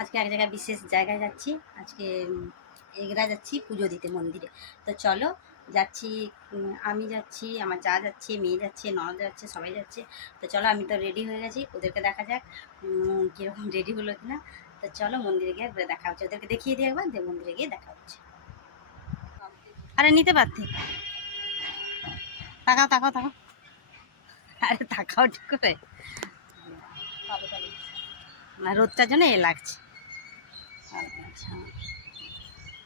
আজকে এক জায়গায় বিশেষ জায়গায় যাচ্ছি। আজকে এগরা যাচ্ছি পুজো দিতে মন্দিরে। তো চলো যাচ্ছি। আমি যাচ্ছি, আমার যা যাচ্ছে, মেয়ে যাচ্ছে, ননদ যাচ্ছে, সবাই যাচ্ছে। তো চলো, আমি তো রেডি হয়ে গেছি, ওদেরকে দেখা যাক কীরকম রেডি হলো কিনা। তো চলো মন্দিরে গিয়ে একবার দেখা হচ্ছে, ওদেরকে দেখিয়ে দিয়ে একবার, যে মন্দিরে গিয়ে দেখা হচ্ছে। আরে নিতে পারতে, তাকাও তাকাও তাকাও, আরে তাকাও ঠিক করে না, রোদটার জন্য এ লাগছে, আচ্ছা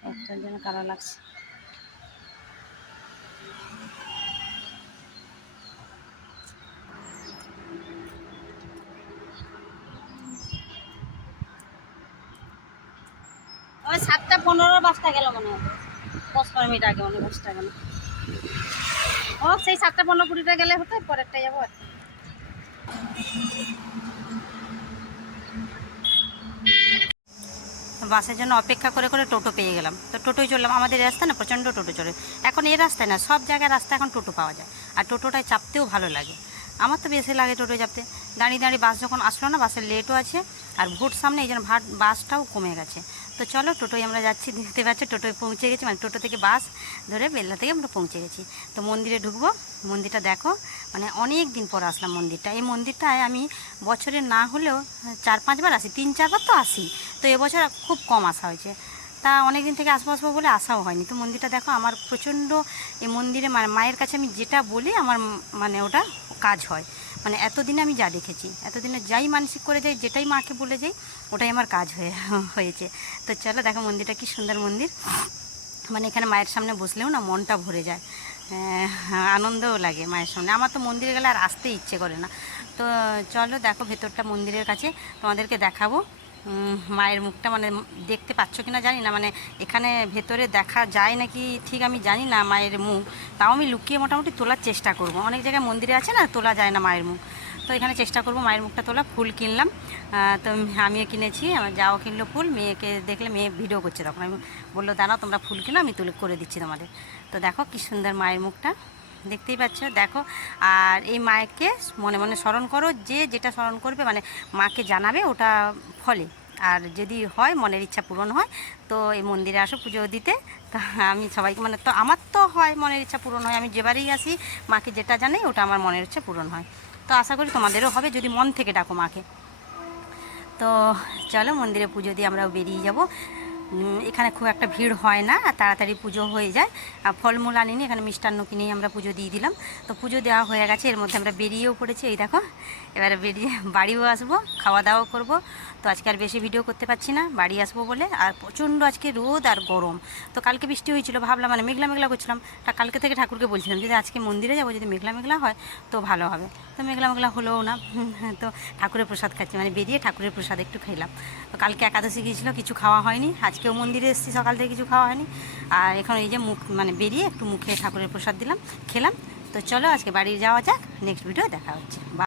রোদটার জন্য কালো লাগছে। ওই 7:15 বাসটা গেল মনে হয়, 10-15 মিনিট আগে মনে হয় বাসটা গেল। ও সেই 7:15-20টা গেলে হতো, পরেরটা যাবো আর। বাসের জন্য অপেক্ষা করে করে টোটো পেয়ে গেলাম, তো টোটোয় চললাম। আমাদের রাস্তা না প্রচণ্ড টোটো চলে, এখন এই রাস্তায় না সব জায়গায় রাস্তা এখন টোটো পাওয়া যায়, আর টোটোটায় চাপতেও ভালো লাগে। আমার তো বেশি লাগে টোটোয় চাপতে। দাঁড়িয়ে দাঁড়িয়ে বাস যখন আসলো না, বাসের লেটও আছে, আর ভোট সামনে, এই জন্য বাসটাও কমে গেছে। তো চলো টোটোয় আমরা যাচ্ছি, দেখতে পাচ্ছি টোটোয় পৌঁছে গেছি, মানে টোটো থেকে বাস ধরে বেল্লা থেকে আমরা পৌঁছে গেছি। তো মন্দিরে ঢুকবো, মন্দিরটা দেখো, মানে অনেক দিন পর আসলাম মন্দিরটা। এই মন্দিরটায় আমি বছরে না হলেও 4-5 বার আসি, 3-4 বার তো আসি। তো এবছর খুব কম আসা হয়েছে, তা অনেক দিন থেকে আসবো আসবো বলে আসাও হয়নি। তো মন্দিরটা দেখো, আমার প্রচণ্ড এই মন্দিরে মায়ের কাছে আমি যেটা বলি আমার মানে ওটা কাজ হয়। মানে এতদিনে আমি যা দেখেছি, এতদিনে যাই মানসিক করে যাই, যেটাই মাকে বলে যাই, ওটাই আমার কাজ হয়েছে। তো চলো দেখো মন্দিরটা কি সুন্দর মন্দির, মানে এখানে মায়ের সামনে বসলেও না মনটা ভরে যায়, আনন্দও লাগে মায়ের সামনে। আমার তো মন্দিরে গেলে আর আসতে ইচ্ছে করে না। তো চলো দেখো ভেতরটা মন্দিরের কাছে তোমাদেরকে দেখাবো। মায়ের মুখটা মানে দেখতে পাচ্ছ কি না জানি না, মানে এখানে ভেতরে দেখা যায় নাকি ঠিক আমি জানি না মায়ের মুখ, তাও আমি লুকিয়ে মোটামুটি তোলার চেষ্টা করব। অনেক জায়গায় মন্দিরে আছে না তোলা যায় না মায়ের মুখ, তো এখানে চেষ্টা করব মায়ের মুখটা তোলা। ফুল কিনলাম, তো আমিও কিনেছি, আমার যাও কিনলো ফুল। মেয়েকে দেখলে, মেয়ে ভিডিও করছে, তখন আমি বললো দাঁড়াও তোমরা ফুল কিনো, আমি তুলে করে দিচ্ছি তোমাদের। তো দেখো কি সুন্দর মায়ের মুখটা, দেখতেই পাচ্ছ দেখো। আর এই মাকে মনে মনে স্মরণ করো, যে যেটা স্মরণ করবে মানে মাকে জানাবে, ওটা ফলে। আর যদি হয় মনের ইচ্ছা পূরণ হয়, তো এই মন্দিরে আসো পুজো দিতে। তা আমি সবাইকে, মানে তো আমার তো হয় মনের ইচ্ছা পূরণ হয়, আমি যেবারেই আসি মাকে যেটা জানাই ওটা আমার মনের ইচ্ছা পূরণ হয়। তো আশা করি তোমাদেরও হবে যদি মন থেকে ডাকো মাকে। তো চলো মন্দিরে পুজো দিয়ে আমরাও বেরিয়ে যাব। এখানে খুব একটা ভিড় হয় না, তাড়াতাড়ি পুজো হয়ে যায়। ফলমূল আনিনি, এখানে মিষ্টান্ন কিনেই আমরা পুজো দিয়ে দিলাম। তো পুজো দেওয়া হয়ে গেছে, এর মধ্যে আমরা বেরিয়েও পড়েছি, এই দেখো। এবারে বেরিয়ে বাড়িও আসবো, খাওয়া দাওয়াও করবো। তো আজকে আর বেশি ভিডিও করতে পারছি না, বাড়ি আসবো বলে। আর প্রচণ্ড আজকে রোদ আর গরম। তো কালকে বৃষ্টি হয়েছিল, ভাবলাম মানে মেঘলা মেঘলা করছিলাম, তা কালকে থেকে ঠাকুরকে বলছিলাম যদি আজকে মন্দিরে যাবো, যদি মেঘলা মেঘলা হয় তো ভালো হবে। তো মেঘলা মেঘলা হলোও না। তো ঠাকুরের প্রসাদ খাচ্ছি, মানে বেরিয়ে ঠাকুরের প্রসাদ একটু খেলাম। তো কালকে একাদশী গিয়েছিলো, কিছু খাওয়া হয়নি। আজকেও মন্দিরে এসেছি, সকাল থেকে কিছু খাওয়া হয়নি। আর এখন এই যে মুখ মানে বেরিয়ে একটু মুখে ঠাকুরের প্রসাদ দিলাম, খেলাম। তো চলো আজকে বাড়ি যাওয়া যাক, নেক্সট ভিডিও দেখা হচ্ছে।